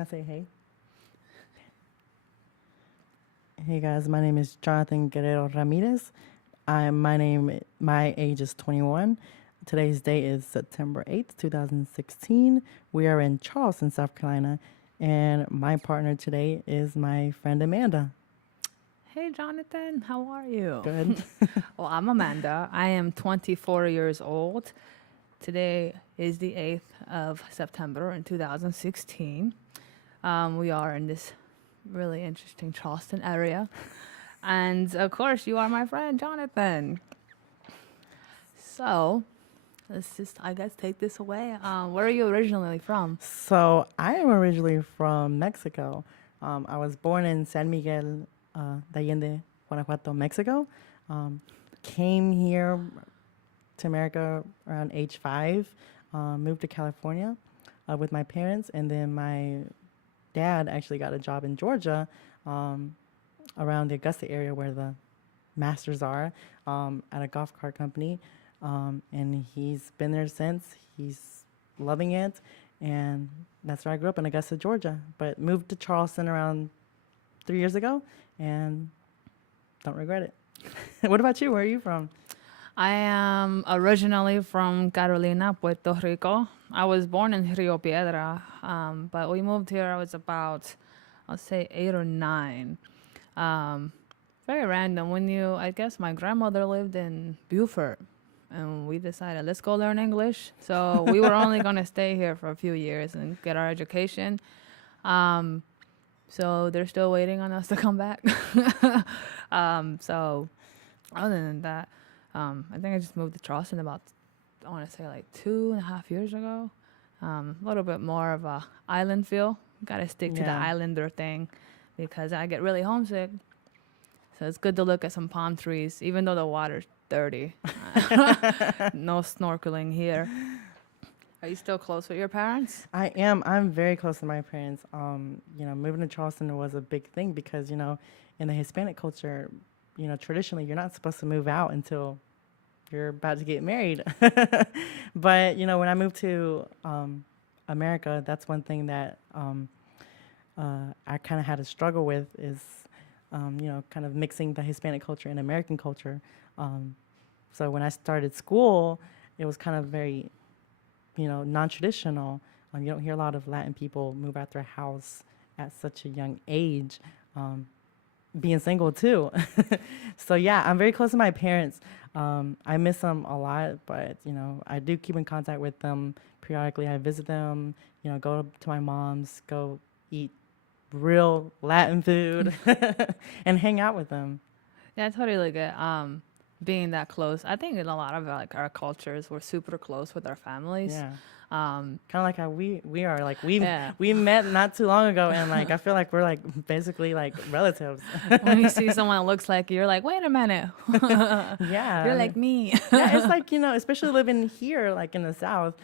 Can I say hey? Hey guys, my name is Jonathan Guerrero Ramirez. My age is 21. Today's date is September 8th, 2016. We are in Charleston, South Carolina, and my partner today is my friend Amanda. Hey, Jonathan, how are you? Good. Well, I'm Amanda. I am 24 years old. Today is the 8th of September in 2016. We are in this really interesting Charleston area. And of course, you are my friend, Jonathan. So, let's just, I guess, take this away. Where are you originally from? So I am originally from Mexico. I was born in San Miguel de Allende, Guanajuato, Mexico. Came here to America around age 5. Moved to California with my parents, and then my dad actually got a job in Georgia, around the Augusta area where the Masters are, at a golf cart company. And he's been there since. He's loving it. And that's where I grew up, in Augusta, Georgia. But moved to Charleston around 3 years ago and don't regret it. What about you? Where are you from? I am originally from Carolina, Puerto Rico. I was born in Rio Piedra, but we moved here. I was about, I'll say, 8 or 9. Very random. I guess my grandmother lived in Beaufort, and we decided, let's go learn English. So we were only going to stay here for a few years and get our education. So they're still waiting on us to come back. So other than that, I think I just moved to Charleston about, I want to say like 2.5 years ago. A little bit more of a island feel. Got to stick to the Yeah. islander thing because I get really homesick. So it's good to look at some palm trees, even though the water's dirty. No snorkeling here. Are you still close with your parents? I am. I'm very close to my parents. Moving to Charleston was a big thing because, in the Hispanic culture, traditionally you're not supposed to move out until you're about to get married. But, when I moved to America, that's one thing that I kind of had to struggle with is, kind of mixing the Hispanic culture and American culture. So when I started school, it was kind of very non-traditional. You don't hear a lot of Latin people move out their house at such a young age, being single too. So yeah, I'm very close to my parents. I miss them a lot, but I do keep in contact with them periodically. I visit them, go to my mom's, go eat real Latin food, and hang out with them. Yeah, I totally get being that close. I think in a lot of like our cultures, we're super close with our families. Yeah. Um, Kind of like how we are, like yeah. we met not too long ago, and like I feel like we're like basically like relatives. When you see someone that looks like you, you're like, wait a minute, Yeah, you're I like mean, me. yeah, it's like especially living here, like in the South.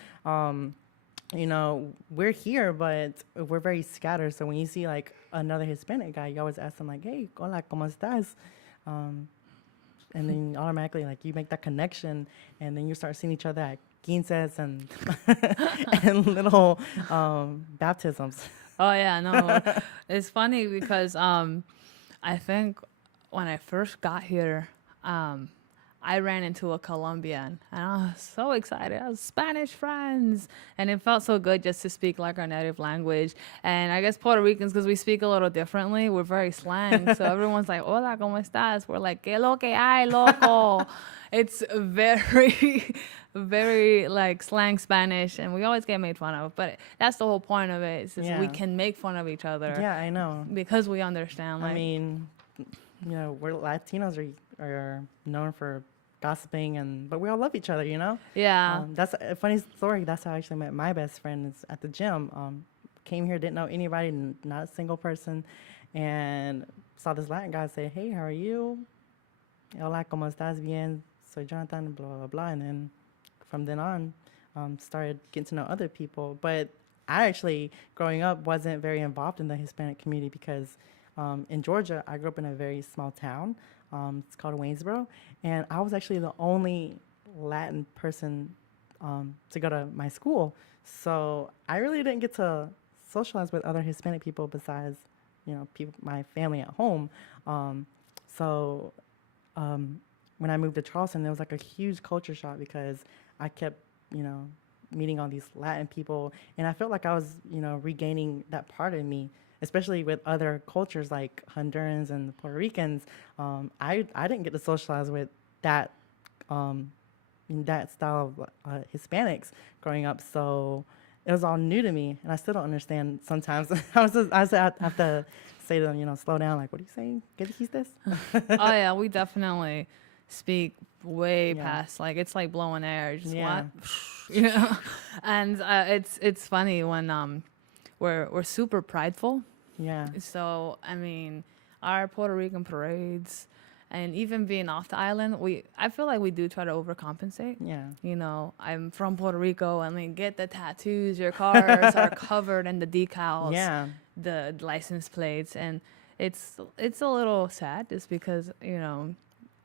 We're here, but we're very scattered. So when you see like another Hispanic guy, you always ask them like, "Hey, hola, cómo estás?" And then automatically like you make that connection, and then you start seeing each other at quinces and and little baptisms. Oh yeah, no, it's funny because I think when I first got here, I ran into a Colombian and I was so excited. I was Spanish friends, and it felt so good just to speak like our native language. And I guess Puerto Ricans, because we speak a little differently, we're very slang. So everyone's like, "Hola, cómo estás?" We're like, "¿Qué lo que hay, loco?" It's very, very like slang Spanish, and we always get made fun of. But that's the whole point of it. Is just we Yeah, can make fun of each other yeah, I know. because we understand. I Like, mean, we're Latinos are known for gossiping, but we all love each other. yeah. That's a funny story. That's how I actually met my best friend is at the gym. Came here, didn't know anybody, not a single person, and saw this Latin guy say, "Hey, how are you? Hola, ¿cómo estás? Bien. Soy Jonathan, blah, blah, blah." And then from then on, started getting to know other people. But I actually, growing up, wasn't very involved in the Hispanic community because in Georgia, I grew up in a very small town. It's called Waynesboro. And I was actually the only Latin person to go to my school. So I really didn't get to socialize with other Hispanic people besides, people, my family at home. So when I moved to Charleston, there was like a huge culture shock because I kept, meeting all these Latin people, and I felt like I was, regaining that part of me, especially with other cultures like Hondurans and Puerto Ricans. I didn't get to socialize with that um, that style of Hispanics growing up, so it was all new to me, and I still don't understand sometimes. I have to say to them, slow down. Like, what are you saying? ¿Qué dijiste? Oh yeah, we definitely speak way Yeah. past, like it's like blowing air. Just Yeah. what, and it's funny when we're super prideful. Yeah. So I mean, our Puerto Rican parades, and even being off the island, I feel like we do try to overcompensate. Yeah. I'm from Puerto Rico. I mean, get the tattoos. Your cars are covered in the decals, Yeah. the license plates, and it's a little sad just because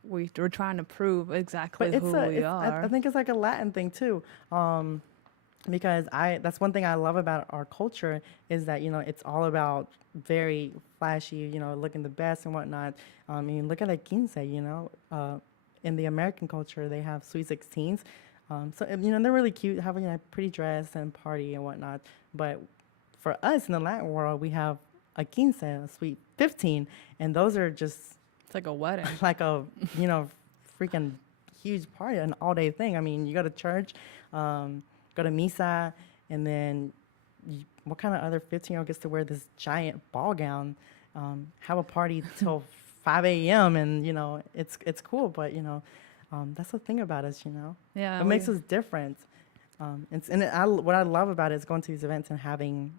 we're trying to prove exactly But who we are. I think it's like a Latin thing too. Because that's one thing I love about our culture is that, it's all about very flashy, looking the best and whatnot. I mean, look at a quince, in the American culture, they have sweet 16s. So, they're really cute, having a pretty dress and party and whatnot. But for us in the Latin world, we have a quince, a sweet 15, and those are just It's like a wedding. like a, freaking huge party, an all day thing. I mean, you go to church, go to misa, and then what kind of other 15-year-old gets to wear this giant ball gown, have a party till 5 a.m. and, it's cool, but, that's the thing about us, Yeah, What makes us different. What I love about it is going to these events and having,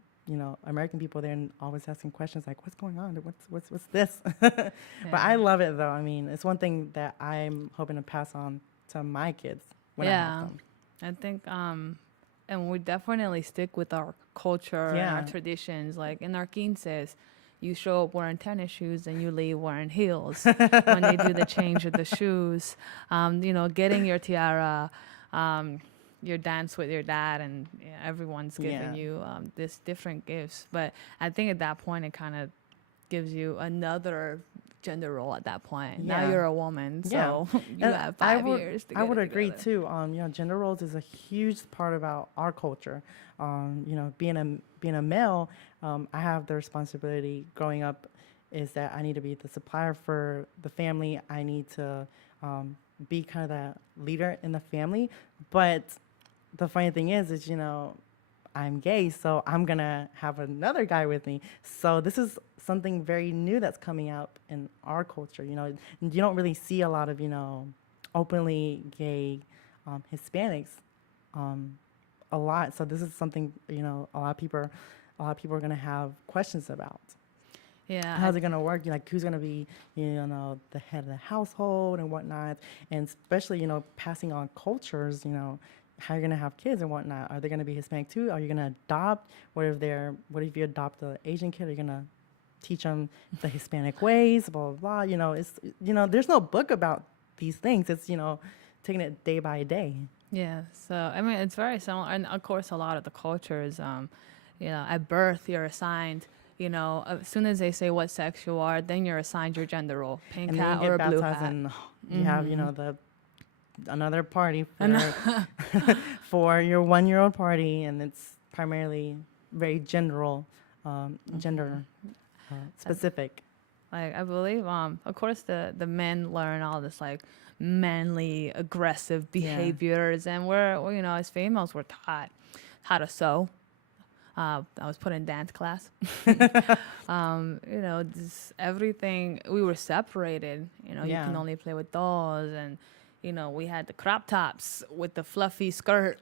American people there and always asking questions like, what's going on? What's this? But I love it, though. I mean, it's one thing that I'm hoping to pass on to my kids when I have them. I think, and we definitely stick with our culture and our traditions. Like in our quinces, you show up wearing tennis shoes and you leave wearing heels when they do the change of the shoes. Getting your tiara, your dance with your dad, and everyone's giving you this different gifts. But I think at that point, it kind of gives you another gender role at that point. Now you're a woman, so you And have 5 years to get I would it agree together. too. Gender roles is a huge part about our culture. Being a male, I have the responsibility growing up is that I need to be the supplier for the family. I need to be kind of the leader in the family. But the funny thing is I'm gay, so I'm gonna have another guy with me. So this is something very new that's coming out in our culture. You don't really see a lot of openly gay Hispanics a lot. So this is something a lot of people are gonna have questions about. Yeah. How's it gonna work? Like, who's gonna be the head of the household and whatnot, and especially passing on cultures. How you're gonna have kids and whatnot. Are they gonna be Hispanic too? Are you gonna adopt? What if you adopt an Asian kid? Are you gonna teach them the Hispanic ways? Blah blah blah. It's there's no book about these things. It's taking it day by day. Yeah, so I mean, it's very similar, and of course, a lot of the cultures, at birth, you're assigned. As soon as they say what sex you are, then you're assigned your gender role: pink And hat then you or get a blue baptized, hat. and you have another party for for your 1-year-old party, and it's primarily very gender specific. Like I believe, of course, the men learn all this like manly, aggressive behaviors, and we're as females, we're taught how to sew. I was put in dance class. Just everything. We were separated. You can only play with dolls, and we had the crop tops with the fluffy skirt.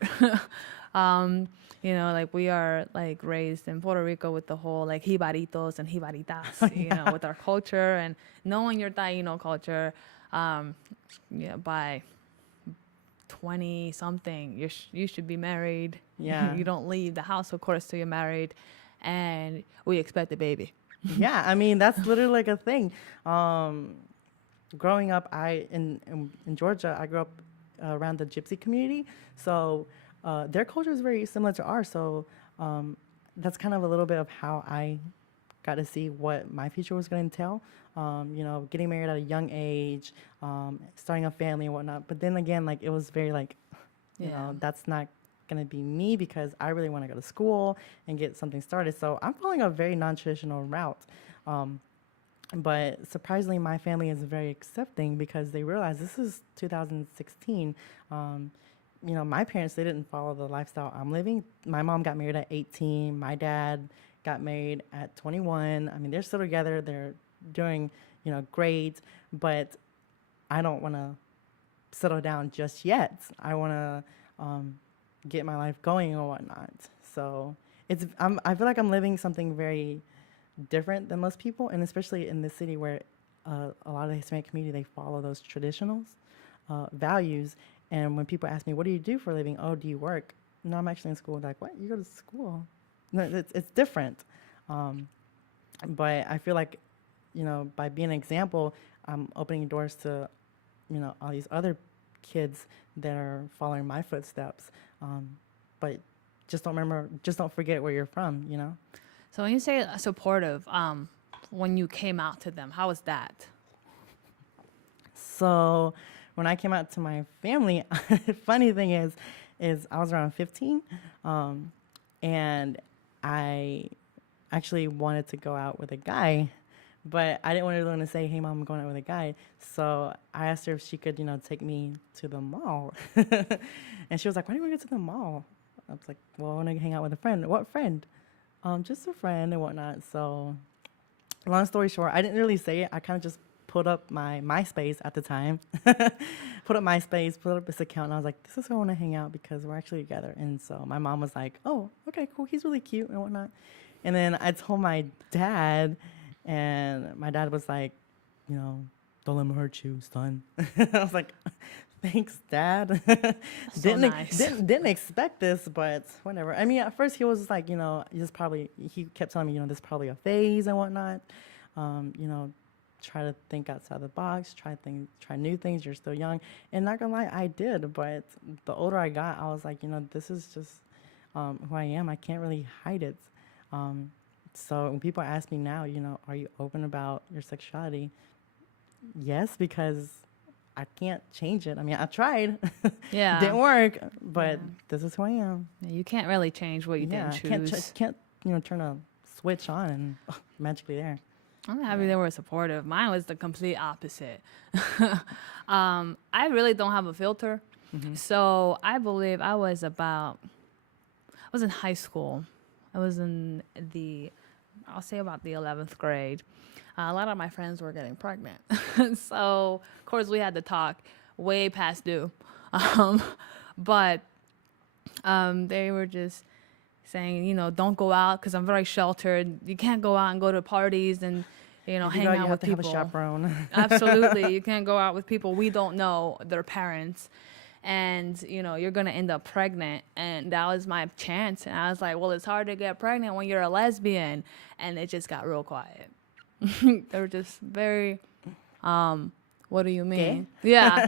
Like we are like raised in Puerto Rico with the whole like jibaritos and jibaritas, with our culture and knowing your Taino culture. By 20 something, you should be married. Yeah. You don't leave the house, of course, till you're married, and we expect a baby. Yeah, I mean that's literally like a thing. Growing up, in Georgia, I grew up around the gypsy community, so their culture is very similar to ours. So that's kind of a little bit of how I got to see what my future was going to entail. You know, getting married at a young age, starting a family and whatnot. But then again, like, it was very like, you Yeah. know, that's not going to be me because I really want to go to school and get something started. So I'm following a very non-traditional route. Um, but surprisingly, my family is very accepting because they realize this is 2016. You know, my parents, they didn't follow the lifestyle I'm living. My mom got married at 18. My dad got married at 21. I mean, they're still together. They're doing, you know, great. But I don't want to settle down just yet. I want to get my life going or whatnot. So I feel like I'm living something very different than most people, and especially in this city where a lot of the Hispanic community, they follow those traditionals, values. And when people ask me, what do you do for a living? Oh, do you work? No, I'm actually in school. Like, what? You go to school? No, it's different. But I feel like, you know, by being an example, I'm opening doors to, you know, all these other kids that are following my footsteps. But just don't forget where you're from, you know? So when you say supportive, when you came out to them, how was that? So when I came out to my family, funny thing is I was around 15, and I actually wanted to go out with a guy, but I didn't want everyone to say, "Hey, mom, I'm going out with a guy." So I asked her if she could, you know, take me to the mall, and she was like, "Why do you want to go to the mall?" I was like, "Well, I want to hang out with a friend." "What friend?" Just a friend and whatnot. So long story short, I didn't really say it. I kind of just put up my MySpace at the time, put up this account, and I was like, this is who I want to hang out because we're actually together. And so my mom was like, oh, okay, cool. He's really cute and whatnot. And then I told my dad, and my dad was like, you know, don't let him hurt you, son. I was like, thanks, Dad. So nice. Didn't expect this, but whatever. I mean, at first he was like, you know, he kept telling me, you know, this is probably a phase and whatnot. You know, try to think outside the box, try new things. You're still young, and not gonna lie, I did. But the older I got, I was like, you know, this is just who I am. I can't really hide it. So when people ask me now, you know, are you open about your sexuality? Yes, because I can't change it. I mean, I tried. Yeah. Didn't work, but Yeah. this is who I am. You can't really change what you didn't choose. Can't you know, turn a switch on and magically there. I'm happy they were supportive. Mine was the complete opposite. I really don't have a filter. Mm-hmm. So I believe I was in high school. I was I'll say about the 11th grade. A lot of my friends were getting pregnant. So, of course, we had to talk way past due. But they were just saying, you know, don't go out because I'm very sheltered. You can't go out and go to parties and, you know, hang out with people. You have to have a chaperone. Absolutely. You can't go out with people we don't know, their parents. And, you know, you're going to end up pregnant. And that was my chance. And I was like, well, it's hard to get pregnant when you're a lesbian. And it just got real quiet. They were just very, what do you mean? Gay? Yeah.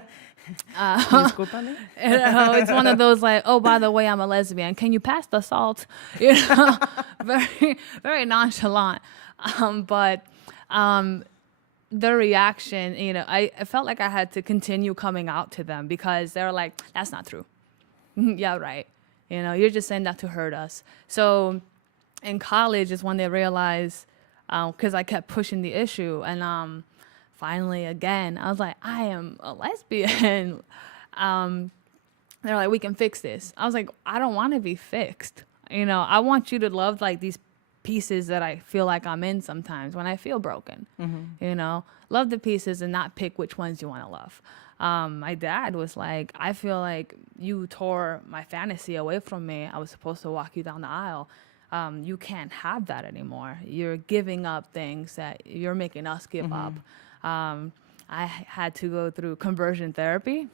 Discúlpame. It's one of those like, oh, by the way, I'm a lesbian. Can you pass the salt? You know, very, very nonchalant. But their reaction, you know, I felt like I had to continue coming out to them because they were like, that's not true. Yeah, right. You know, you're just saying that to hurt us. So in college is when they realized, because I kept pushing the issue. And finally, again, I was like, I am a lesbian. They're like, we can fix this. I was like, I don't want to be fixed. You know, I want you to love like these pieces that I feel like I'm in sometimes when I feel broken. Mm-hmm. You know, love the pieces and not pick which ones you want to love. My dad was like, I feel like you tore my fantasy away from me. I was supposed to walk you down the aisle. You can't have that anymore. You're giving up things that you're making us give Mm-hmm. up. I had to go through conversion therapy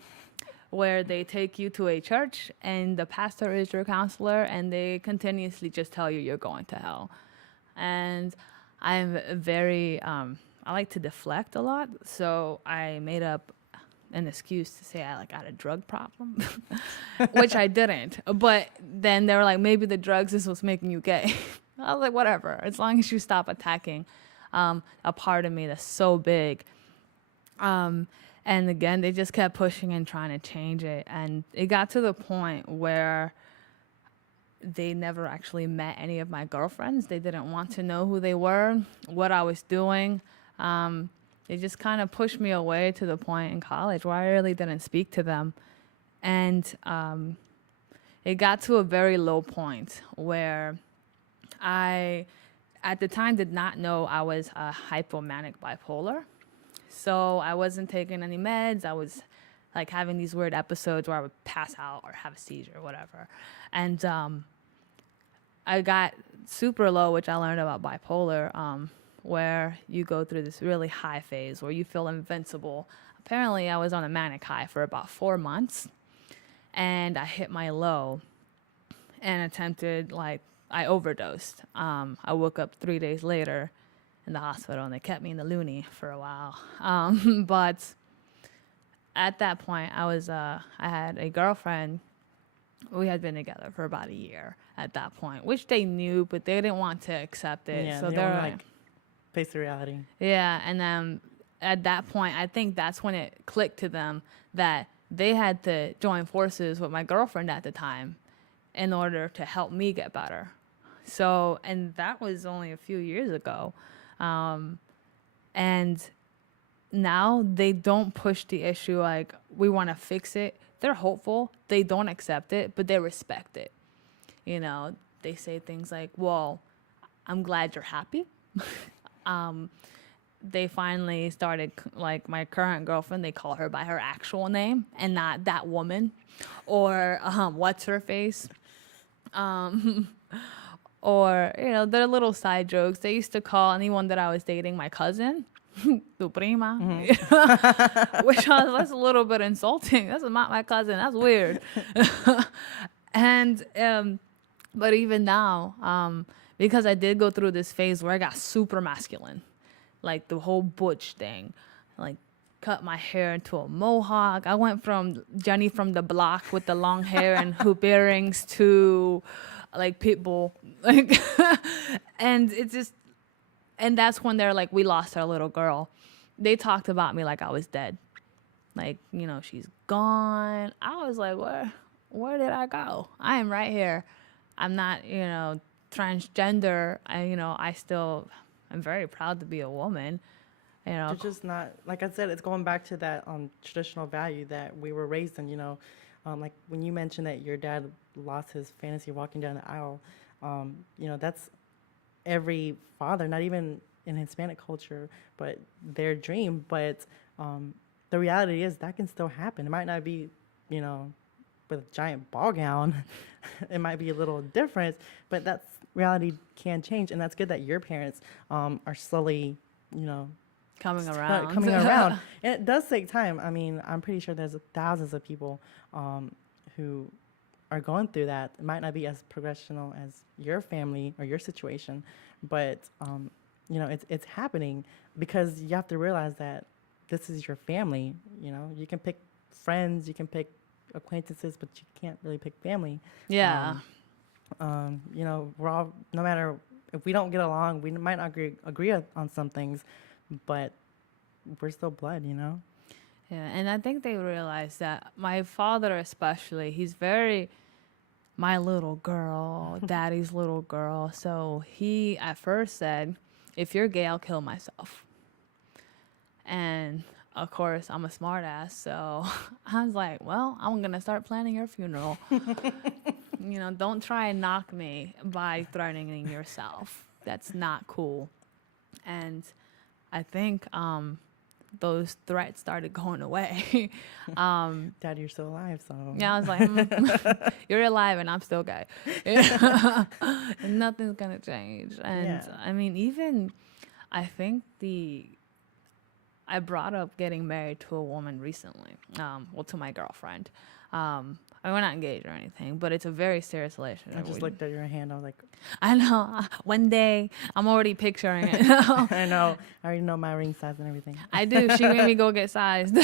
where they take you to a church and the pastor is your counselor and they continuously just tell you you're going to hell. And I'm very, I like to deflect a lot. So I made up an excuse to say I had a drug problem, which I didn't. But then they were like, maybe the drugs is what's making you gay. I was like, whatever, as long as you stop attacking a part of me that's so big. And again, they just kept pushing and trying to change it. And it got to the point where they never actually met any of my girlfriends. They didn't want to know who they were, what I was doing. They just kind of pushed me away to the point in college where I really didn't speak to them. And it got to a very low point where I, at the time, did not know I was hypomanic bipolar. So I wasn't taking any meds. I was like having these weird episodes where I would pass out or have a seizure or whatever. And I got super low, which I learned about bipolar, where you go through this really high phase where you feel invincible. Apparently, I was on a manic high for about 4 months, and I hit my low and attempted, like, I overdosed. I woke up 3 days later in the hospital, and they kept me in the loony for a while. But at that point, I had a girlfriend. We had been together for about a year at that point, which they knew, but they didn't want to accept it. Yeah, so they they're don't like, face the reality. yeah. And then at that point, I think that's when it clicked to them that they had to join forces with my girlfriend at the time in order to help me get better. So, and that was only a few years ago. And now they don't push the issue like we want to fix it. They're hopeful. They don't accept it, but they respect it. You know, they say things like, well, I'm glad you're happy. They finally started, like my current girlfriend, they call her by her actual name and not that woman or what's her face. Or, you know, their little side jokes. They used to call anyone that I was dating my cousin, tu prima, which that's a little bit insulting. That's not my cousin. That's weird. And, but even now, because I did go through this phase where I got super masculine, like the whole butch thing, like cut my hair into a mohawk. I went from Jenny from the block with the long hair and hoop earrings to like Pitbull, like, and it's just, and that's when they're like, we lost our little girl. They talked about me like I was dead, like, you know, she's gone. I was like, where did I go? I am right here. I'm not, you know, transgender. I'm very proud to be a woman. You know, It's just not, like I said, it's going back to that traditional value that we were raised in, you know. Like when you mentioned that your dad lost his fantasy walking down the aisle, you know, that's every father, not even in Hispanic culture, but their dream. But the reality is that can still happen. It might not be, you know, with a giant ball gown. It might be a little different, but that's reality can change. And that's good that your parents are slowly, you know, coming around. coming around. And it does take time. I mean, I'm pretty sure there's thousands of people who are going through that. It might not be as progressional as your family or your situation, but you know, it's happening because you have to realize that this is your family. You know, you can pick friends, you can pick acquaintances, but you can't really pick family. Yeah. You know, we're all, no matter if we don't get along, we might not agree on some things, but we're still blood, you know? Yeah, and I think they realized that my father especially, he's very my little girl, daddy's little girl. So he at first said, if you're gay, I'll kill myself. And of course, I'm a smart ass, so I was like, well, I'm going to start planning your funeral. You know, don't try and knock me by threatening yourself. That's not cool. And I think those threats started going away. Dad, you're still alive, so. Yeah, I was like, you're alive and I'm still gay. And nothing's going to change. And Yeah. I mean, even I think I brought up getting married to a woman recently, well, to my girlfriend. I mean, we're not engaged or anything, but it's a very serious relationship. I just looked at your hand. I was like, I know. One day, I'm already picturing it. I know. I already know my ring size and everything. I do. She made me go get sized.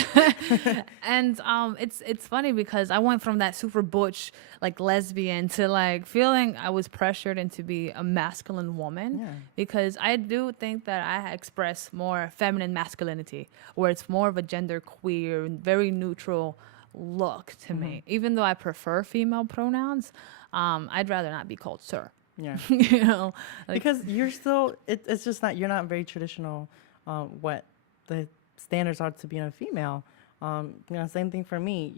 And it's funny because I went from that super butch like lesbian to like feeling I was pressured into be a masculine woman Yeah. because I do think that I express more feminine masculinity where it's more of a gender queer, very neutral look to me. Even though I prefer female pronouns, I'd rather not be called sir. Yeah. You know, like, Because you're still, it's just not, you're not very traditional, what the standards are to being a female. Same thing for me,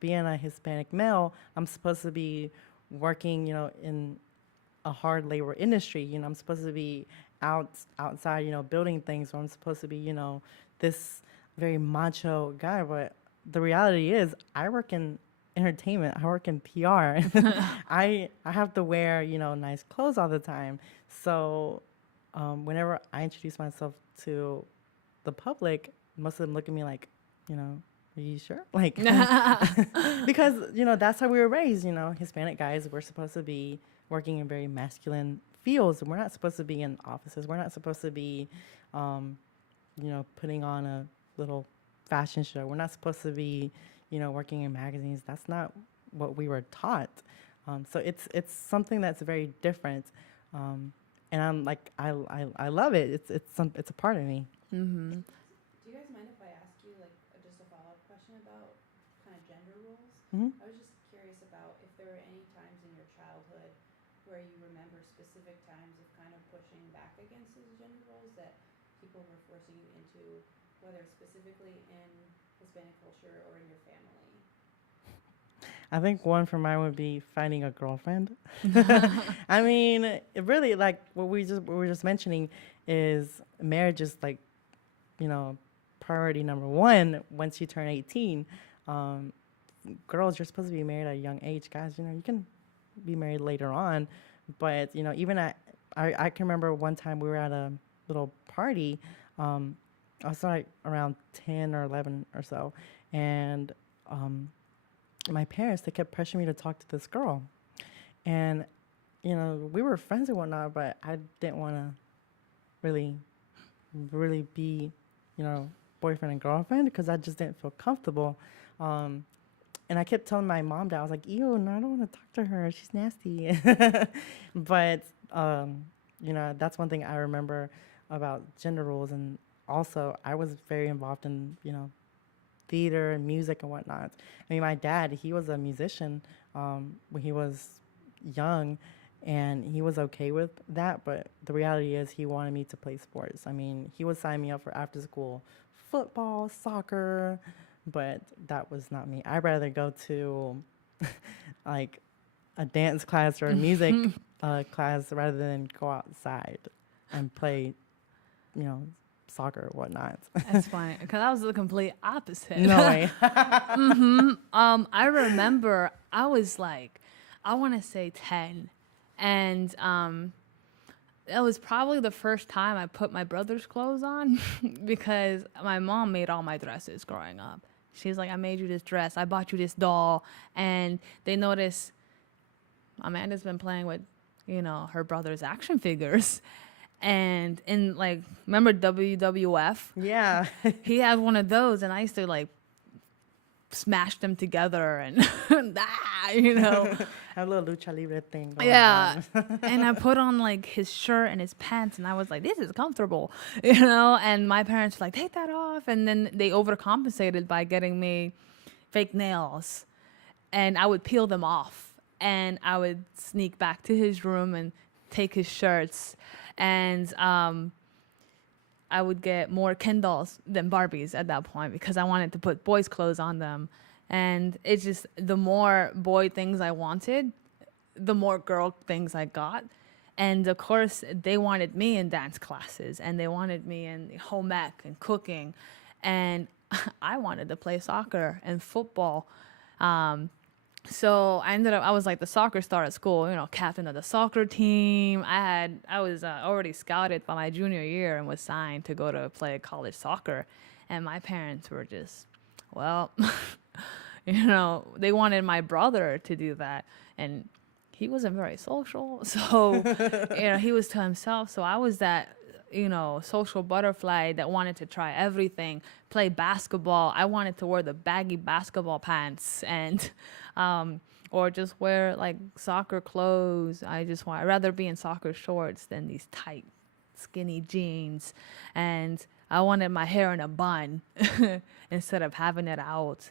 being a Hispanic male, I'm supposed to be working, in a hard labor industry. I'm supposed to be outside, building things, or I'm supposed to be, this very macho guy. But the reality is, I work in entertainment. I work in PR. I have to wear, nice clothes all the time. So whenever I introduce myself to the public, most of them look at me like, are you sure? Like, because, that's how we were raised, Hispanic guys, we're supposed to be working in very masculine fields. We're not supposed to be in offices. We're not supposed to be, putting on a little fashion show. We're not supposed to be, working in magazines. That's not what we were taught. So it's something that's very different. And I'm like, I love it. It's a part of me. mm-hmm. Do you guys mind if I ask you just a follow-up question about kind of gender roles? Hmm. I was just curious about if there were any times in your childhood where you remember specific times of kind of pushing back against those gender roles that people were forcing you into, whether specifically in Hispanic culture or in your family. I think one for mine would be finding a girlfriend. I mean, it really, like what we were just mentioning is marriage is like, priority number one once you turn 18. Girls, you're supposed to be married at a young age. Guys, you can be married later on. But, even I can remember one time we were at a little party. I was like around 10 or 11 or so. And my parents, they kept pressuring me to talk to this girl. And, we were friends and whatnot, but I didn't want to really be, boyfriend and girlfriend because I just didn't feel comfortable. And I kept telling my mom that I was like, ew, no, I don't want to talk to her. She's nasty. But, that's one thing I remember about gender roles. And also, I was very involved in, theater and music and whatnot. I mean, my dad, he was a musician when he was young, and he was okay with that. But the reality is he wanted me to play sports. I mean, he would sign me up for after school football, soccer, but that was not me. I'd rather go to like a dance class or a music class rather than go outside and play, soccer or whatnot. That's funny because I was the complete opposite. No way. I remember I was like, I want to say 10, and that was probably the first time I put my brother's clothes on because my mom made all my dresses growing up. She's like, I made you this dress, I bought you this doll, and they noticed Amanda's been playing with, her brother's action figures. And in like, remember WWF? Yeah. He had one of those, and I used to like smash them together and A little lucha libre thing going yeah. on. And I put on like his shirt and his pants, and I was like, this is comfortable, And my parents were like, take that off, and then they overcompensated by getting me fake nails, and I would peel them off, and I would sneak back to his room and take his shirts. And I would get more Ken dolls than Barbies at that point because I wanted to put boys' clothes on them. And it's just the more boy things I wanted, the more girl things I got. And of course, they wanted me in dance classes, and they wanted me in home ec and cooking. And I wanted to play soccer and football. So I was like the soccer star at school, captain of the soccer team. I was already scouted by my junior year and was signed to go to play college soccer. And my parents were just, well, they wanted my brother to do that, and he wasn't very social. So, he was to himself. So I was that, social butterfly that wanted to try everything, play basketball. I wanted to wear the baggy basketball pants and, or just wear like soccer clothes. I'd rather be in soccer shorts than these tight, skinny jeans. And I wanted my hair in a bun instead of having it out.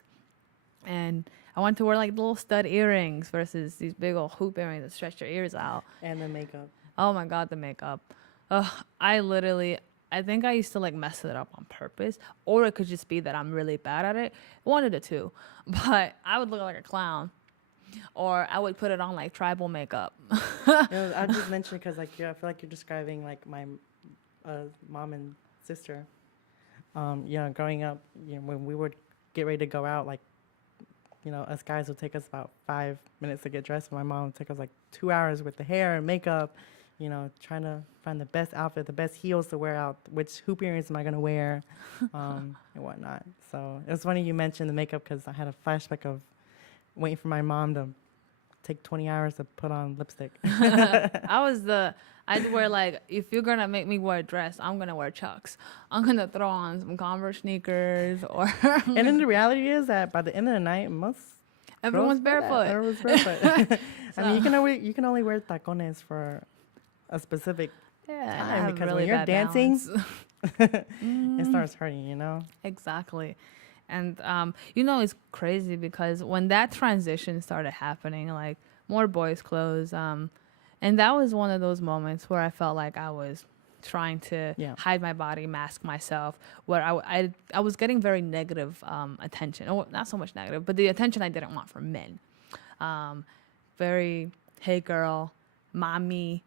And I wanted to wear like little stud earrings versus these big old hoop earrings that stretch your ears out. And the makeup. Oh my God, the makeup. I think I used to like mess it up on purpose, or it could just be that I'm really bad at it. One of the two. But I would look like a clown, or I would put it on like tribal makeup. I just mentioned because I feel like you're describing like my mom and sister. Growing up, when we would get ready to go out, like, us guys would take us about 5 minutes to get dressed. My mom would take us like 2 hours with the hair and makeup, trying to find the best outfit, the best heels to wear out, which hoop earrings am I going to wear, and whatnot. So it was funny you mentioned the makeup because I had a flashback of waiting for my mom to take 20 hours to put on lipstick. I'd wear like, if you're going to make me wear a dress, I'm going to wear Chucks. I'm going to throw on some Converse sneakers or. And then the reality is that by the end of the night, Everyone's girls wear that. barefoot. Everyone's barefoot. I mean, you can only wear tacones for a specific time because really when you're bad dancing, balance. it starts hurting, Exactly. And, it's crazy because when that transition started happening, like more boys' clothes, and that was one of those moments where I felt like I was trying to hide my body, mask myself, where I was getting very negative attention. Oh, not so much negative, but the attention I didn't want from men. Very, hey girl, mommy.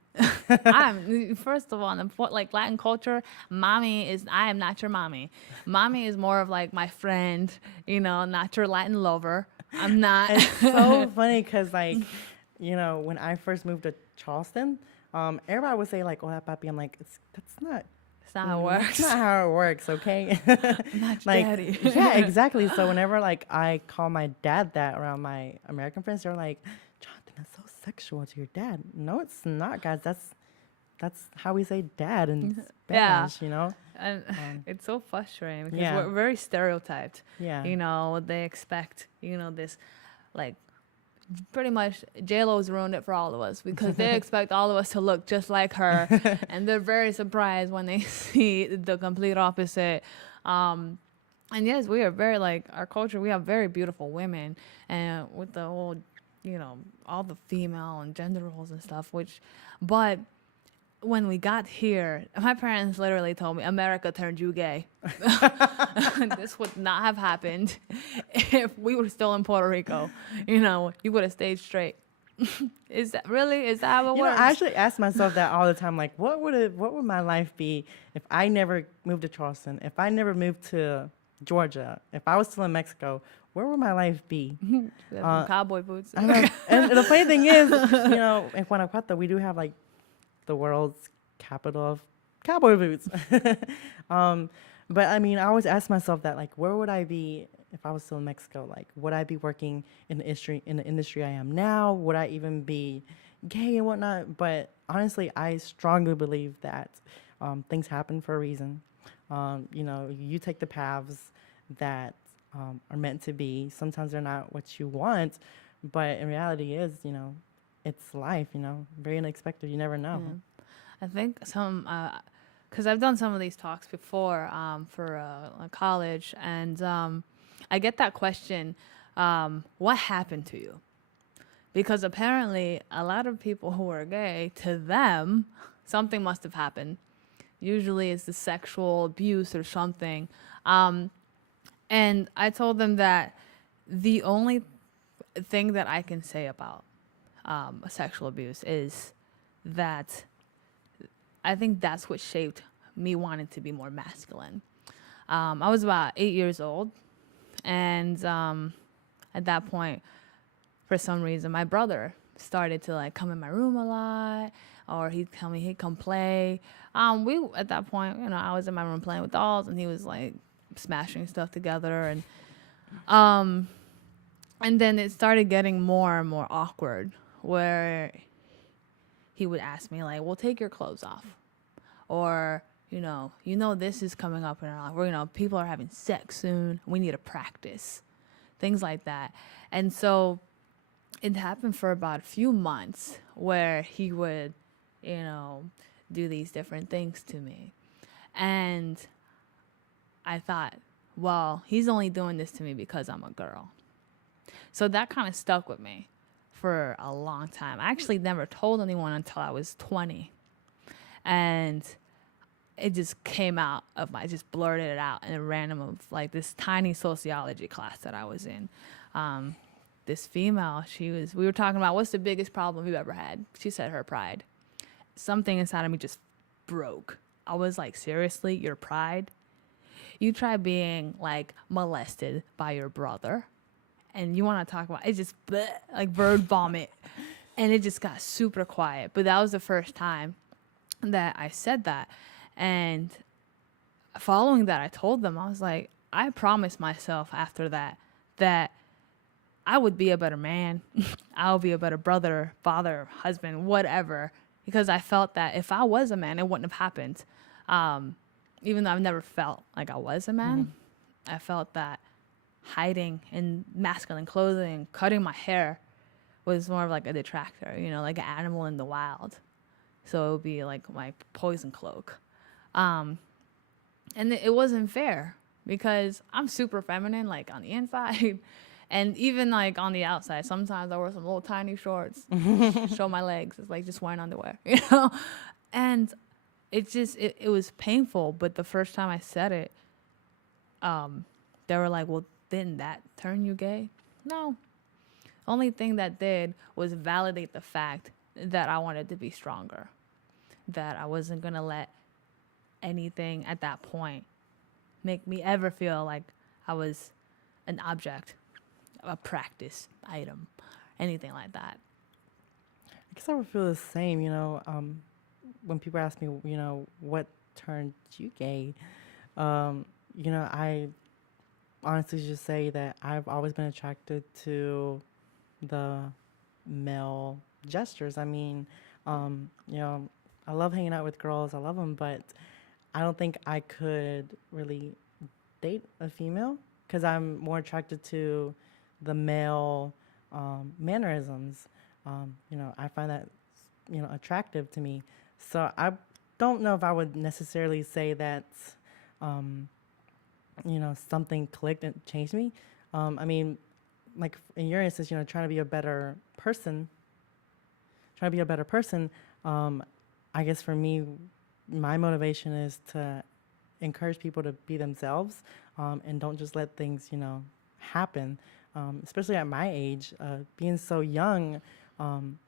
First of all, in like Latin culture, I am not your mommy. Mommy is more of like my friend, not your Latin lover. I'm not. It's so funny because when I first moved to Charleston, everybody would say like, "Oh, that papi." I'm like, that's not how it works. That's not how it works, okay? Not your daddy. Yeah, exactly. So whenever like I call my dad that around my American friends, they're like, "Jonathan, that's so sexual to your dad." No, it's not, guys. That's how we say dad in Spanish, And it's so frustrating because Yeah. we're very stereotyped. Yeah. They expect, this, like, pretty much J-Lo's ruined it for all of us because they expect all of us to look just like her, and they're very surprised when they see the complete opposite. And yes, we are very, like, our culture, we have very beautiful women, and with the whole, all the female and gender roles and stuff, but when we got here, my parents literally told me America turned you gay. This would not have happened if we were still in Puerto Rico. You would have stayed straight. Is that how it works? I actually ask myself that all the time. Like, what would my life be if I never moved to Charleston? If I never moved to Georgia? If I was still in Mexico? Where would my life be? Cowboy boots. I know. And the funny thing is, in Guanajuato, we do have like the world's capital of cowboy boots. But I mean, I always ask myself that, like, where would I be if I was still in Mexico? Like, would I be working in the industry I am now? Would I even be gay and whatnot? But honestly, I strongly believe that things happen for a reason. You take the paths that are meant to be. Sometimes they're not what you want, but in reality is, it's life, very unexpected. You never know. Yeah. I think because I've done some of these talks before for college, and I get that question, what happened to you? Because apparently a lot of people who are gay, to them, something must have happened. Usually it's the sexual abuse or something. And I told them that the only thing that I can say about sexual abuse is that I think that's what shaped me wanting to be more masculine. I was about 8 years old, and at that point, for some reason, my brother started to like come in my room a lot, or he'd tell me he'd come play. At that point, I was in my room playing with dolls, and he was like smashing stuff together, and And then it started getting more and more awkward where he would ask me like, well, take your clothes off. Or, this is coming up in our life. Where, people are having sex soon. We need to practice. Things like that. And so it happened for about a few months where he would, do these different things to me. And I thought, well, he's only doing this to me because I'm a girl. So that kind of stuck with me for a long time. I actually never told anyone until I was 20. And it just came out of I just blurted it out in a random of like this tiny sociology class that I was in. This female, we were talking about what's the biggest problem you've ever had. She said her pride. Something inside of me just broke. I was like, seriously, your pride? You try being like molested by your brother and you want to talk about it, just bleh, like bird vomit. And it just got super quiet. But that was the first time that I said that. And following that, I told them, I was like, I promised myself after that I would be a better man. I'll be a better brother, father, husband, whatever. Because I felt that if I was a man, it wouldn't have happened. Even though I've never felt like I was a man, I felt that hiding in masculine clothing, cutting my hair was more of like a detractor, like an animal in the wild. So it would be like my poison cloak. And it wasn't fair because I'm super feminine, like on the inside and even like on the outside. Sometimes I wear some little tiny shorts, show my legs. It's like just wearing underwear, And it was painful. But the first time I said it, they were like, well, didn't that turn you gay? No. Only thing that did was validate the fact that I wanted to be stronger, that I wasn't going to let anything at that point make me ever feel like I was an object, a practice item, anything like that. I guess I would feel the same, when people ask me, what turned you gay, I honestly just say that I've always been attracted to the male gestures. I mean, I love hanging out with girls. I love them, but I don't think I could really date a female because I'm more attracted to the male mannerisms. I find that, attractive to me. So I don't know if I would necessarily say that, something clicked and changed me. I mean, like in your instance, trying to be a better person, I guess for me, my motivation is to encourage people to be themselves and don't just let things, happen. Especially at my age, being so young, I'm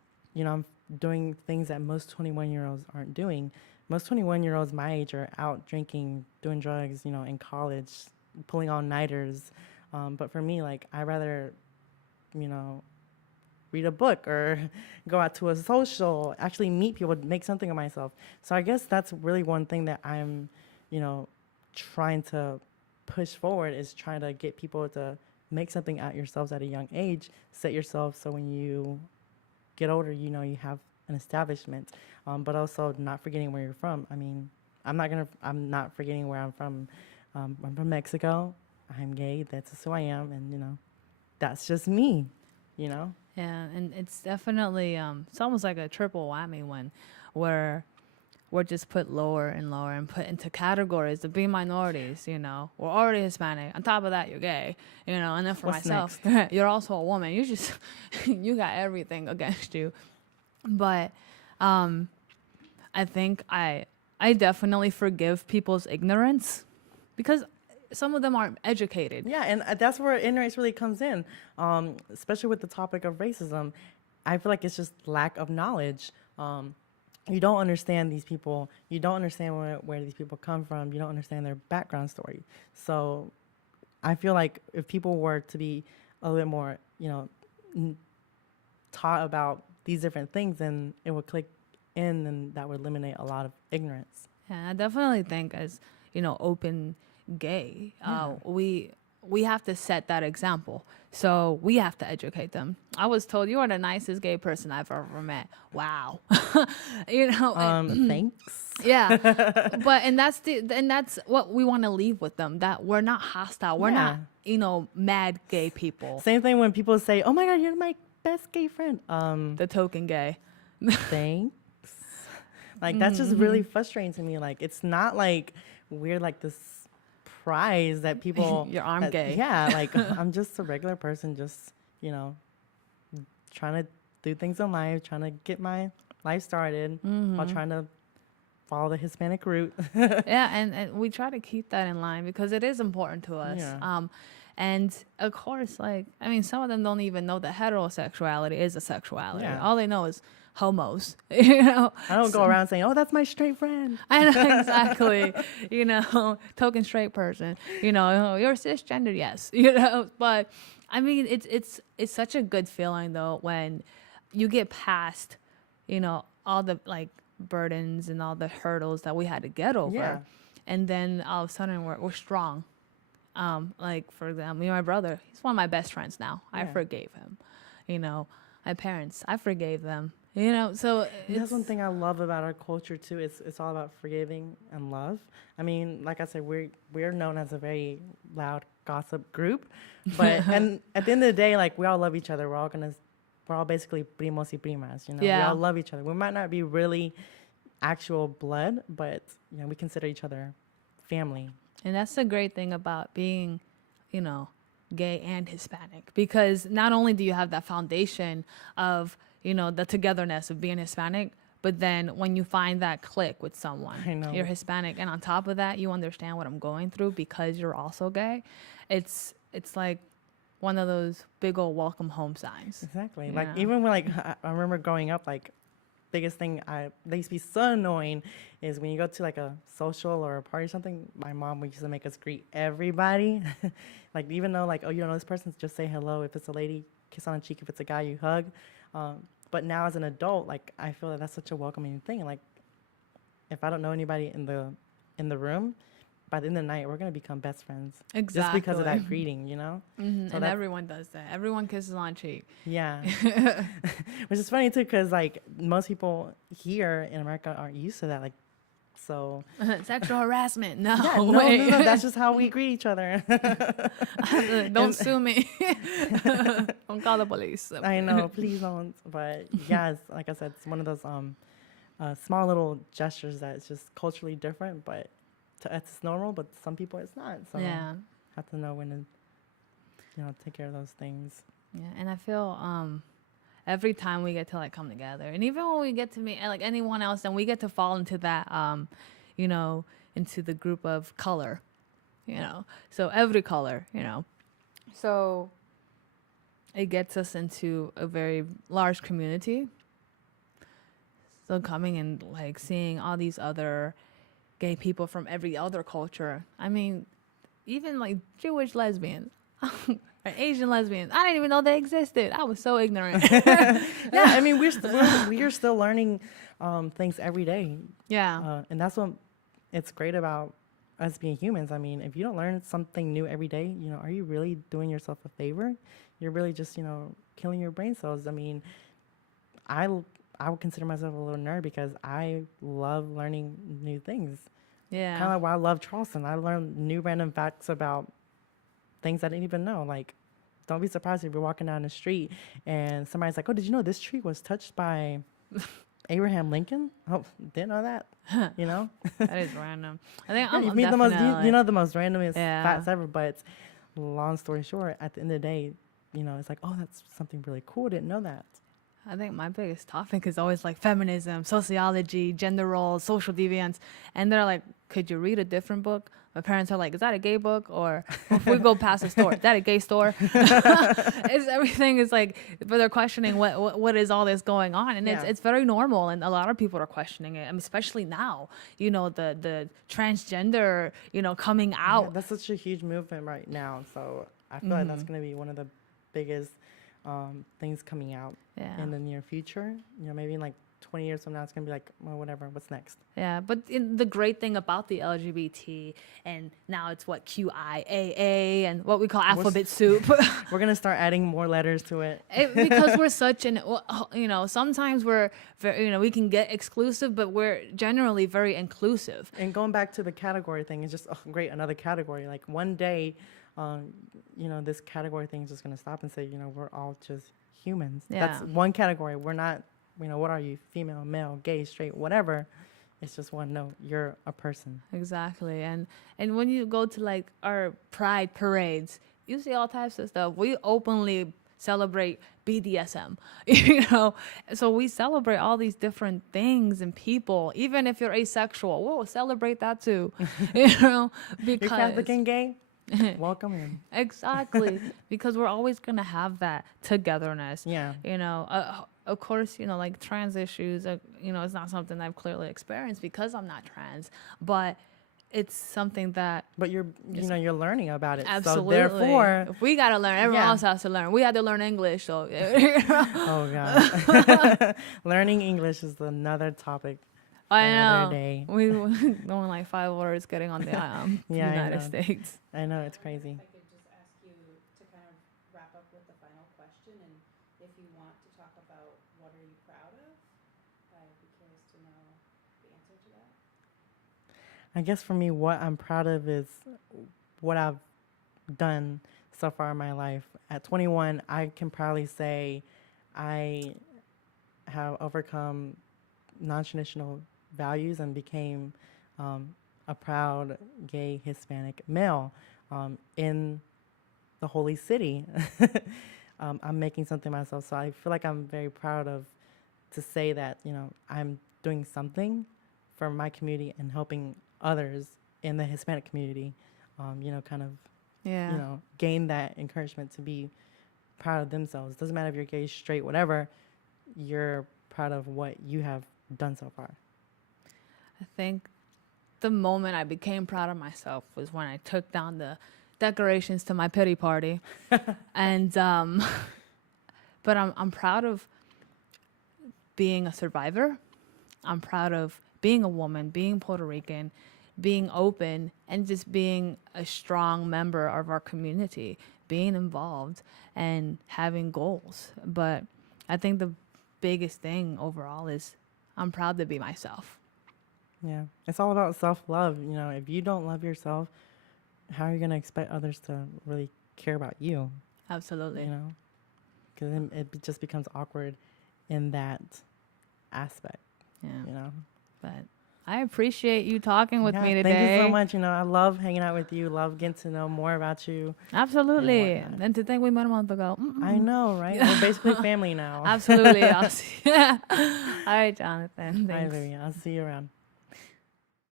doing things that most 21-year-olds aren't doing. Most 21-year-olds my age are out drinking, doing drugs, in college, pulling all-nighters. But for me, like, I rather, read a book or go out to a social, actually meet people, make something of myself. So I guess that's really one thing that I'm, trying to push forward is trying to get people to make something out yourselves at a young age, set yourself so when you get older, you have an establishment, but also not forgetting where you're from. I mean, I'm not forgetting where I'm from. I'm from Mexico. I'm gay. That's just who I am. And, that's just me, Yeah, and it's definitely it's almost like a triple whammy where we're just put lower and lower and put into categories of being minorities. We're already Hispanic. On top of that, you're gay. And then for What's myself, you're also a woman. You just you got everything against you. But I think I definitely forgive people's ignorance because some of them aren't educated. Yeah, and that's where ignorance really comes in, especially with the topic of racism. I feel like it's just lack of knowledge. You don't understand these people. You don't understand where these people come from. You don't understand their background story. So I feel like if people were to be a little bit more, taught about these different things, then it would click in and that would eliminate a lot of ignorance. Yeah, I definitely think as, open gay, we we have to set that example. So we have to educate them. I was told you are the nicest gay person I've ever met. Wow. You know, Thanks. yeah. But and that's what we want to leave with them, that we're not hostile. We're not, Yeah. mad gay people. Same thing when people say, "Oh my God, you're my best gay friend." The token gay. Thanks. Like that's just really frustrating to me. Like it's not like we're like this prize that people. Your arm gay. Yeah, like I'm just a regular person, just trying to do things in life, trying to get my life started while trying to follow the Hispanic route. Yeah, and we try to keep that in line because it is important to us. Yeah. And of course, like, I mean, some of them don't even know that heterosexuality is a sexuality. Yeah. All they know is homos, you know. I don't go around saying, "Oh, that's my straight friend." I know, exactly. Token straight person. You're cisgender, yes. But I mean, it's such a good feeling though when you get past, all the like burdens and all the hurdles that we had to get over, Yeah. and then all of a sudden we're strong. Like for example, my brother, he's one of my best friends now. I Yeah. forgave him. My parents, I forgave them. So That's one thing I love about our culture too. It's all about forgiving and love. I mean, like I said, we're known as a very loud gossip group, but and at the end of the day, like we all love each other. We're all basically primos y primas. We Yeah. all love each other. We might not be really actual blood, but we consider each other family. And that's the great thing about being, gay and Hispanic, because not only do you have that foundation of, the togetherness of being Hispanic, but then when you find that click with someone, I know. you're Hispanic, and on top of that, you understand what I'm going through because you're also gay. It's like one of those big old welcome home signs. Exactly. Yeah. Like even when I remember growing up, like biggest thing that used to be so annoying is when you go to like a social or a party or something, my mom would used to make us greet everybody. Like even though like, oh, you don't know this person, just say hello. If it's a lady, kiss on the cheek. If it's a guy, you hug. But now as an adult, like I feel that that's such a welcoming thing. Like if I don't know anybody in the room, by the end of the night, we're going to become best friends. Exactly. Just because of that greeting, Mm-hmm. So And everyone does that. Everyone kisses on cheek. Yeah. Which is funny too, because like most people here in America aren't used to that. Like, so. Sexual harassment. No, Yeah, wait. no, that's just how we greet each other. Don't sue me. Don't call the police. I know, please don't. But yeah, like I said, it's one of those small little gestures that is just culturally different, but to us it's normal, but some people it's not. So Yeah. have to know when to take care of those things. Yeah, and I feel every time we get to like come together, and even when we get to meet like anyone else, then we get to fall into that, into the group of color, So every color, So it gets us into a very large community. So coming and like seeing all these other gay people from every other culture. I mean, even like Jewish lesbians. Or Asian lesbians. I didn't even know they existed. I was so ignorant. Yeah, I mean we're still learning things every day. Yeah. And that's what it's great about us being humans. I mean, if you don't learn something new every day, are you really doing yourself a favor? You're really just killing your brain cells. I mean, I would consider myself a little nerd because I love learning new things. Yeah. Kind of like why I love Charleston. I learned new random facts about things I didn't even know. Like, don't be surprised if you're walking down the street and somebody's like, "Oh, did you know this tree was touched by Abraham Lincoln?" Oh, didn't know that. That is random. I think Yeah, I'm you meet the most, the most randomest Yeah. facts ever. But long story short, at the end of the day, it's like, oh, that's something really cool. Didn't know that. I think my biggest topic is always like feminism, sociology, gender roles, social deviance. And they're like, could you read a different book? My parents are like, is that a gay book? Or if we go past a store, is that a gay store? Everything is like, but they're questioning what is all this going on. And Yeah. it's very normal. And a lot of people are questioning it. I mean, especially now, the transgender, coming out. Yeah, that's such a huge movement right now. So I feel like that's going to be one of the biggest things coming out Yeah. in the near future. Maybe in like 20 years from now, it's going to be like, well, whatever, what's next? Yeah, but the great thing about the LGBT, and now it's what QIAA and what we call alphabet soup. We're going to start adding more letters to it. Because we're such an, sometimes we're very, we can get exclusive, but we're generally very inclusive. And going back to the category thing, it's just, oh, great, another category. Like one day, this category thing is just going to stop and say, we're all just humans. Yeah. That's one category. We're not, what are you? Female, male, gay, straight, whatever. It's just one. No, you're a person. Exactly. And when you go to like our pride parades, you see all types of stuff. We openly celebrate BDSM, so we celebrate all these different things and people. Even if you're asexual, we'll celebrate that too, because You're Catholic and gay? Welcome in. Exactly. Because we're always going to have that togetherness. Yeah. Of course, like trans issues, it's not something I've clearly experienced because I'm not trans, but it's something that. But you're learning about it. Absolutely. So therefore. If we got to learn, everyone else has to learn. We had to learn English, so. Oh, God. Learning English is another topic. I know. Day. We going like 5 words getting on the United States. I know, it's crazy. If I could just ask you to kind of wrap up with the final question, and if you want to talk about what are you proud of, I'd be curious to know the answer to that. I guess for me, what I'm proud of is what I've done so far in my life. At 21, I can proudly say I have overcome non-traditional values and became a proud gay Hispanic male in the holy city. I'm making something myself, so I feel like I'm very proud to say that I'm doing something for my community and helping others in the Hispanic community, gain that encouragement to be proud of themselves. Doesn't matter if you're gay, straight, whatever. You're proud of what you have done so far. I think the moment I became proud of myself was when I took down the decorations to my pity party. And but I'm proud of being a survivor. I'm proud of being a woman, being Puerto Rican, being open, and just being a strong member of our community, being involved and having goals. But I think the biggest thing overall is I'm proud to be myself. Yeah, it's all about self-love. If you don't love yourself, how are you going to expect others to really care about you? Absolutely. Because then it just becomes awkward in that aspect. Yeah. But I appreciate you talking with me today. Thank you so much. I love hanging out with you. Love getting to know more about you. Absolutely. And to think we met a month ago. I know, right? We're basically family now. Absolutely. All right, Jonathan. Thanks. All right, baby. I'll see you around.